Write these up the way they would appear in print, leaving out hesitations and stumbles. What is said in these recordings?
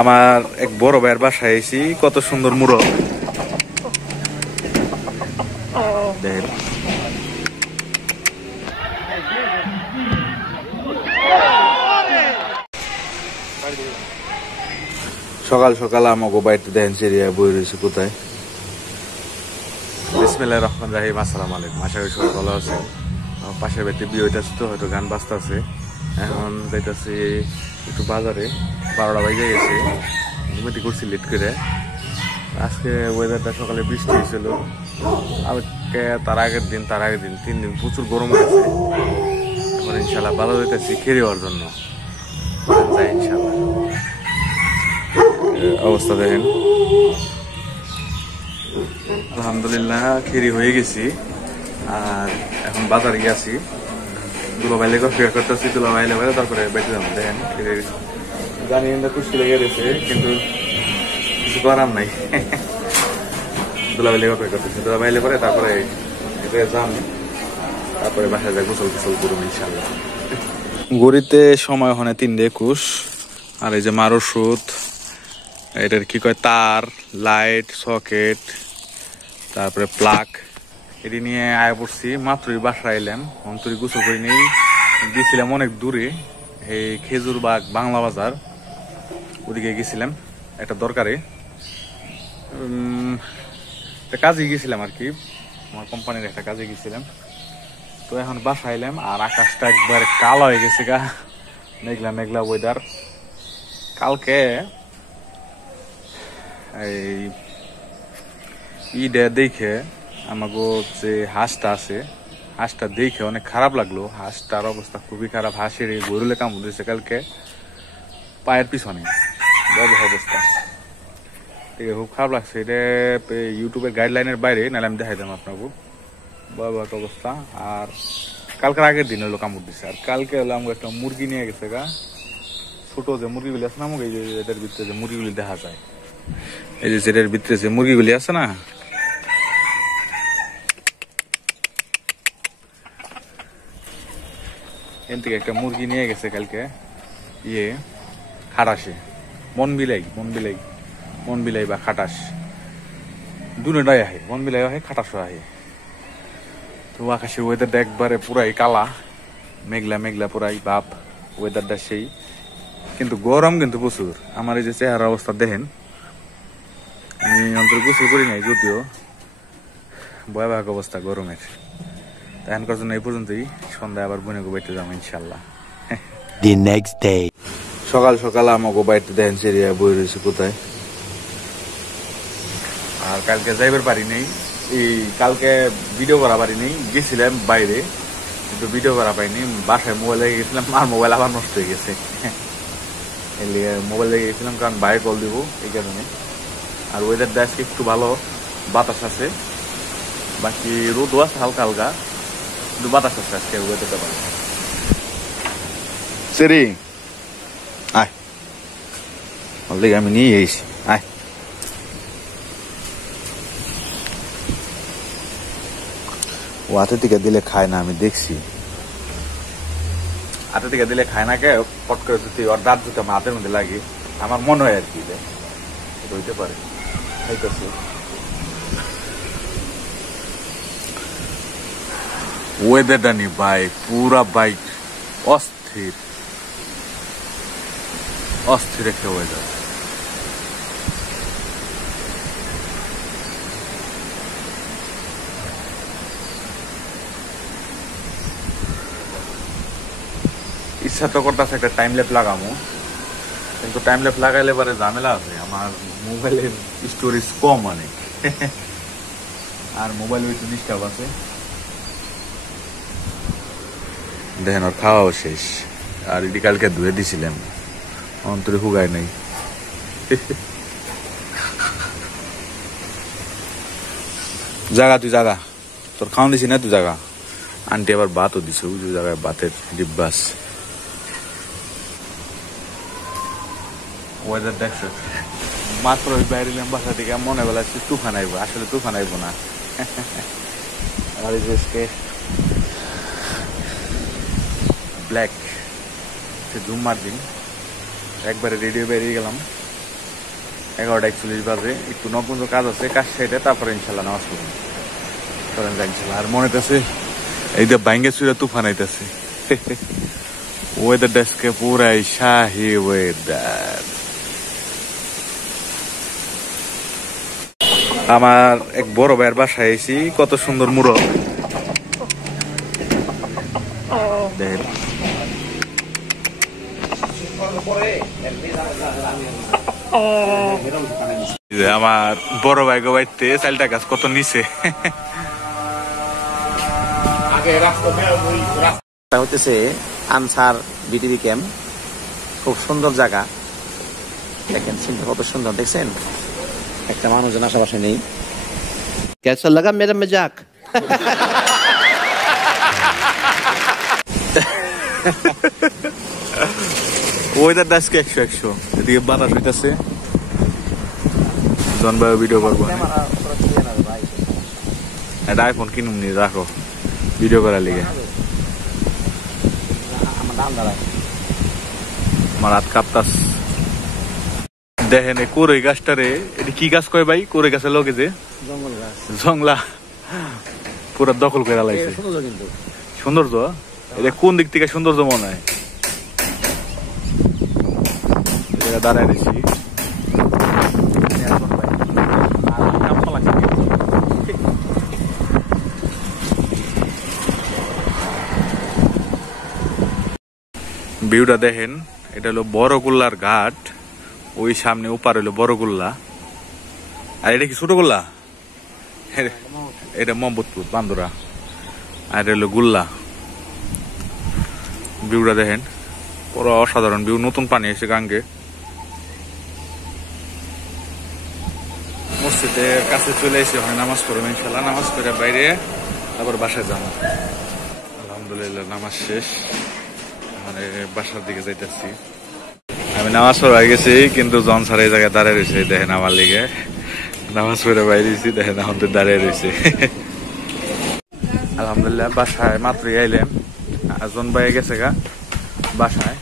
আমার এক বড় ভাইয়ের বাসায় এসি, কত সুন্দর মুরগ দেখেন। সকাল সকাল আমাকে বাড়িতে দেখেন চেরিয়া বই রয়েছে কোথায়। বিসমিল্লাহির রহমানির রহিম। আসসালামু আলাইকুম, আশা করি সবাই ভালো আছে। পাশের বাড়িতে বিয়ে হইতেছে তো হয়তো গান বাজতেছে। এখন যাইতেছি একটু বাজারে, 12টা বাজে গেছে। ঘুমিতে করছি লেট করে। আজকে ওয়েদারটা সকালে বৃষ্টি হয়েছিল, কালকে তার আগের দিন 3 দিন প্রচুর গরম হয়েছে। এখন ইনশাল্লাহ ভালো হইতেছি খেয়ে হওয়ার জন্য যাই ইনশাল্লাহ। অবস্থা দেখেন, আলহামদুলিল্লাহ খেরি হয়ে গেছি। আর এখন বাজারে গেছি, দুলাভাইলে অপেক্ষা করতেছি। দুলাভাইলে বাইরে তারপরে বেঁচে যাবো। দেখেন জানি খুশি লেগে গেছে, কিন্তু কিছু করার নাই। দুলাভাইলে অপেক্ষা করতেছি, দুলাভাইলে পরে তারপরে যাম, তারপরে বাসায় যাই গোসল গোসল করুন ইনশাল্লাহ। গড়িতে সময় ওখানে 3:21। আর এই যে মার ওষুধ, এটার কি কয় তার, লাইট, সকেট, তারপরে প্লাগ, এটি নিয়ে আয়া পড়ছি। মাত্রই বাসায় এলাম, অন্তরি গোসল করে নিয়ে গেছিলাম অনেক দূরে, এই খেজুরবাগ বাংলা বাজার, ওদিকে গেছিলাম একটা দরকারে, কাজে গেছিলাম আর কি, আমার কোম্পানির একটা কাজে গেছিলাম। তো এখন বাসায় এলাম, আর আকাশটা একবার কালো হয়ে গেছে গা, মেঘলা মেঘলা ওয়েদার। কালকে এই ঈদে দেখে আমাকে যে হাঁসটা আছে, হাঁসটা দেখে অনেক খারাপ লাগলো। হাঁসটার অবস্থা খুবই খারাপ। হাঁসের এই গরুলে কামড় দিয়েছে কালকে পায়ের পিছনে, অবস্থা। ঠিক আছে, খুব খারাপ লাগছে। এটা ইউটিউবের গাইডলাইনের বাইরে, নাহলে আমি দেখাইতাম আপনাকে। ভয়াবহ অবস্থা। আর কালকের আগের দিন হলো কামড় দিচ্ছে। আর কালকে হলো আমাকে একটা মুরগি নিয়ে গেছে গা, ছোট যে মুরগিগুলি আছে না, আমাকে এই যে এটার ভিতরে যে মুরগিগুলি দেখা যায়, এই যে যেটার ভিতরে যে মুরগিগুলি আছে না, এখান থেকে একটা মুরগি নিয়ে গেছে কালকে খাটাসে, মন বিলাই বা খাটাস দুটাই আহে, মন বিলাই আহে, খাটাসও আহে। তো আকাশের ওয়েদারটা একবারে পুরাই কালা, মেঘলা মেঘলা পুরাই বাপ ওয়েদারটা সেই, কিন্তু গরম কিন্তু প্রচুর। আমার এই যে চেহারা অবস্থা দেখেন, আমি অন্তর গোসল করি নাই যদিও, ভয়াবহ অবস্থা গরমের। এখনকার জন্য এই পর্যন্তই, সন্ধ্যায় আবার বোনে বাড়িতে যাবো ইনশাল্লাহ। The next day. সকাল সকাল আমাকে বাড়িতে দেখেন চেরিয়া বই রয়েছে কোথায়। আর কালকে যাইবার পারি নেই, এই কালকে ভিডিও করা পারি নেই, গেছিলাম বাইরে কিন্তু ভিডিও করা পাইনি। বাসায় মোবাইল লেগে গেছিলাম, আর মোবাইল আবার নষ্ট হয়ে গেছে। মোবাইল লেগে গেছিলাম কারণ বাইরে কল দিব এই কারণে। আর ওয়েদারটা আজকে একটু ভালো, বাতাস আছে, বাকি রোদও আছে হালকা হালকা, কিন্তু বাতাস আছে আজকে ওয়েদারটা ভালো। সেরি আয়, অলরেডি আমি নিয়ে এসেছি, আয়। ও হাতের দিকে দিলে খায় না, আমি দেখছি। হাতের দিকে দিলে খায় না, কে পট করে যদি ওর দাঁত যদি আমার হাতের মধ্যে লাগে, আমার মনে হয় আর কি হইতে পারে। খাইতেছে ওয়েদারটা নি ভাই, পুরা বাইক অস্থির অস্থির একটা ওয়েদার। ইচ্ছা তো করতেছে একটা টাইম ল্যাপ লাগামো, কিন্তু টাইম ল্যাপ লাগাইলে পরে ঝামেলা আছে, আমার মোবাইলের স্টোরেজ কম অনেক, আর মোবাইল একটু ডিস্টার্ব আছে। দেখেন ওর খাওয়াও শেষ, আর এটি কালকে ধুয়ে দিছিলাম, অন্তরে হুগায় নাই। জাগা তুই জাগা, তোর খাওয়া দিছি না, তুই জাগা। আন্টি আবার ভাতও দিছে, ওই জায়গায় ভাতের ডিব্বাস। ওয়েদার দেখছো, মাত্র বাইরে বাসা থেকে মনে বেলা তুফান আইব, আসলে তুফান আইব না। আর এই যে ব্ল্যাক জুম মার দিন, একবারে রেডিও বেরিয়ে গেলাম। 11:41 বাজে, একটু নগঞ্জ কাজ আছে, কাজ সেরে তারপরে ইনশাল্লাহ নামাজ পড়ব। চলেন যাই ইনশাল্লাহ। আর মনে হইতেছে এই যে বাইঙ্গে চুরে তুফান আইতেছে। ওয়েদার ডেস্কে পুরাই শাহি ওয়েদার। আমার এক বড় ভাইয়ের বাসায় এসি, কত সুন্দর মুরগ দেখেন। আমার বড় ভাই গোবাইতে চালটা গাছ কত নিচে। হচ্ছে আনসার বিটিভি ক্যাম্প, খুব সুন্দর জায়গা। দেখেন সিনটা কত সুন্দর, দেখছেন? একটা মানুষজন আশেপাশে নেই। कैसा लगा मेरा मजाक? ওয়েদার আজকে 100 এদিকে বাতাস হইতেছে। জন ভাই ভিডিও করবো, একটা আইফোন কিনুম নি, রাখো ভিডিও করার লিগে। আমার হাত কাঁপতাস। দেখেন কোরই গাছটারে, এটা কি গাছ কয় ভাই? কোরই গাছের লগে যে জঙ্গল গাছ, জংলা পুরা দখল করে লাইছে। কিন্তু সৌন্দর্য, এটা কোন দিক থেকে সৌন্দর্য মনে হয়? দাঁড়ায় দিচ্ছি, ভিউটা দেখেন। এটা হলো বড়গুল্লার ঘাট, ওই সামনে ওপার হলো বড়গুল্লা। আর এটা কি ছোটগুল্লা? এটা মোহাম্মদপুর বান্দরা। আর এটা হলো গুল্লা। ভিউটা দেখেন, পুরো অসাধারণ ভিউ। নতুন পানি এসে গাঙ্গে। মসজিদের কাছে চলে এসে হয় নামাজ পড়বো ইনশাল্লাহ। নামাজ পড়ে বাইরে আবার বাসায় যাবো। আলহামদুলিল্লাহ নামাজ শেষ, মানে বাসার দিকে যাইতেছি। আমি নামাজ পড়ে গেছি, কিন্তু জন স্যার এই জায়গায় দাঁড়িয়ে রয়েছে। দেখেন আমার লিগে নামাজ পড়ে বাইরেছি, দেখেন এখন তো দাঁড়িয়ে রয়েছে। আলহামদুলিল্লাহ বাসায় মাত্রই আইলাম। জন ভাই গেছে গা বাসায়,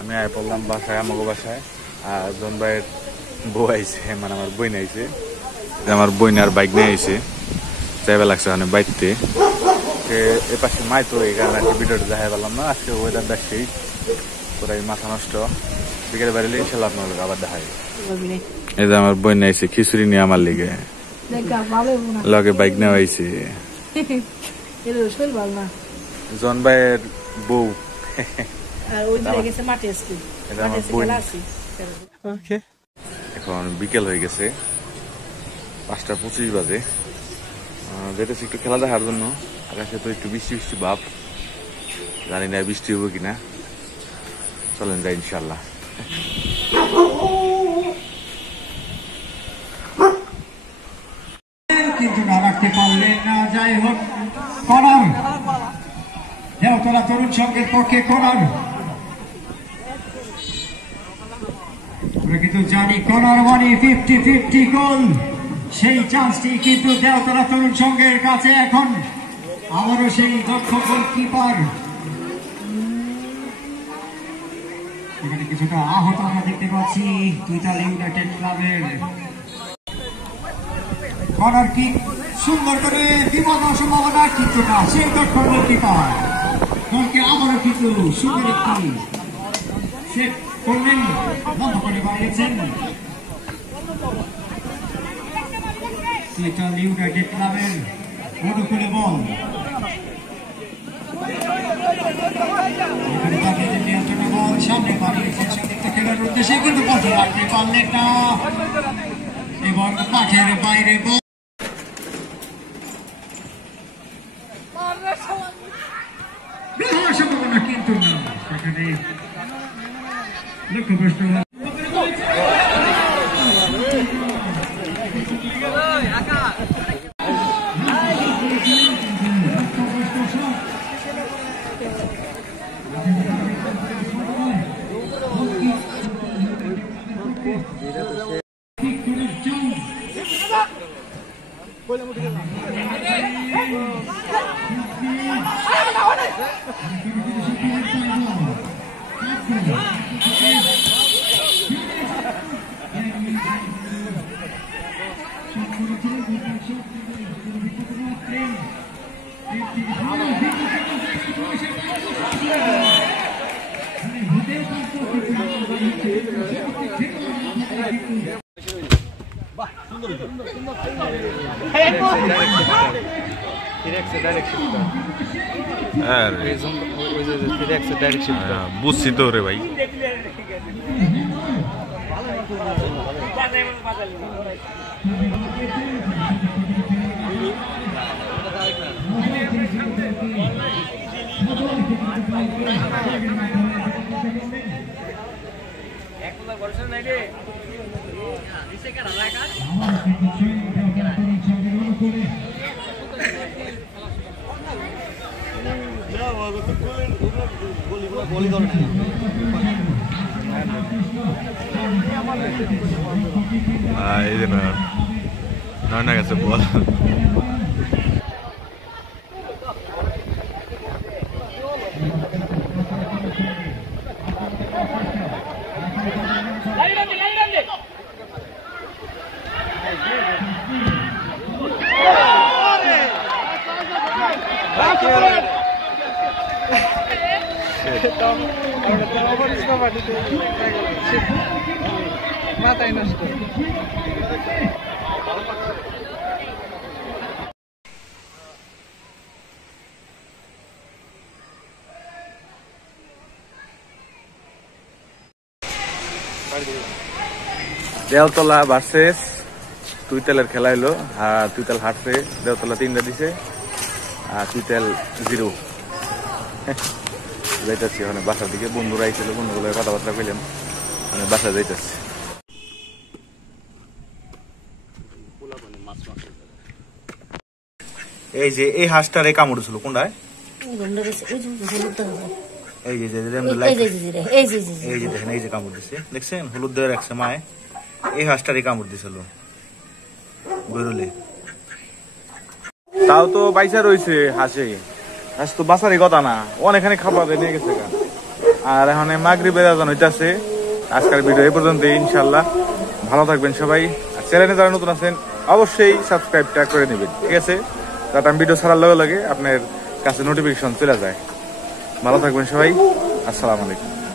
আমি আয় পড়লাম বাসায়, আমাকে বাসায়। আর জন ভাইয়ের বউ আইছে, মানে আমার বই আইছে। আমার বই আর বাইক নিয়ে আইছে, যাইবা লাগছে মানে বাইকতে। এ পাশে মাই তো এই কারণে ভিডিওটা দেখাই পারলাম না। আজকে ওয়েদার দেখছি পুরাই মাথা নষ্ট। বিকেলে বাড়িলে ইনশাল্লাহ আপনার আবার দেখাই। এই যে আমার বই আইছে খিচুড়ি নিয়ে আমার লিগে, লগে বাইক নেওয়া আইছে। জন ভাইয়ের বউ, এখন বিকেল হয়ে গেছে, 5:25 বাজে। যেতেছি একটু খেলা দেখার জন্য। আকাশে তো একটু বৃষ্টি বৃষ্টি ভাব, জানি না বৃষ্টি হবে কিনা। চলেন যাই ইনশাল্লাহ। কিন্তু না রাখতে পারলেন না। যাই হোক, কনার দেওতলা তরুণ সংঘের পক্ষে কনার, আমরা কিন্তু জানি কনার মানে 50-50 গোল। সেই চান্সটি কিন্তু দেওতলা তরুণ সংঘের কাছে। এখন আবারও সেই দক্ষ গোলকিপার, এখানে কিছুটা আহত আমরা দেখতে পাচ্ছি ইতালি ইউনাইটেড ক্লাবের। কর্নার কিক সুন্দর করে বিপদ সম্ভাবনা, কিন্তু না, সেই দক্ষ গোলকিপার দলকে আবারও কিন্তু সুন্দর একটি সেট করলেন, বন্ধ করে বাইরেছেন ইতালি ইউনাইটেড ক্লাবের অনুকূলে বল। বল সামনে বাড়িয়েছেন সংযুক্ত খেলার উদ্দেশ্যে, কিন্তু বলতে রাখতে পারলেন না এবং মাঠের বাইরে বল। সম্ভাবনা কিন্তু না, সেখানে লক্ষ্যভ্রষ্ট বুঝছি তো রে ভাই। এই যে না গেছে বল। মাথায় নষ্ট। দেওতলা ভার্সেস তুইতেলের খেলা হলো। আর তুইতেল হারছে, দেওতলা 3টা দিছে আর তুইতেল 0। যাইতেছি ওখানে বাসার দিকে, বন্ধুরা আইছিল, বন্ধুগুলোর কথাবার্তা কইলাম, আমি বাসা যাইতেছি। এই যে এই হাঁসটারে কামড় ছিল কোনটায়? এই যে এই যে দেখেন, এই যে কামড় দিছে, দেখছেন হলুদ দিয়ে রাখছে মায়। এই হাঁসটারে কামড় দিছিল বেরোলে, তাও তো বাইসা রয়েছে হাঁসে। হাঁস তো বাঁচারই কথা না, অনেকখানি খাবার নিয়ে গেছে। আর এখন মাগরিবের আজান হইতাছে। আজকের ভিডিও এই পর্যন্ত, ইনশাল্লাহ ভালো থাকবেন সবাই। আর চ্যানেলে যারা নতুন আছেন অবশ্যই সাবস্ক্রাইবটা করে নেবেন, ঠিক আছে? যাতে আমি ভিডিও ছাড়ার লগে লগে আপনার কাছে নোটিফিকেশন চলে যায়। ভালো থাকবেন সবাই, আসসালামু আলাইকুম।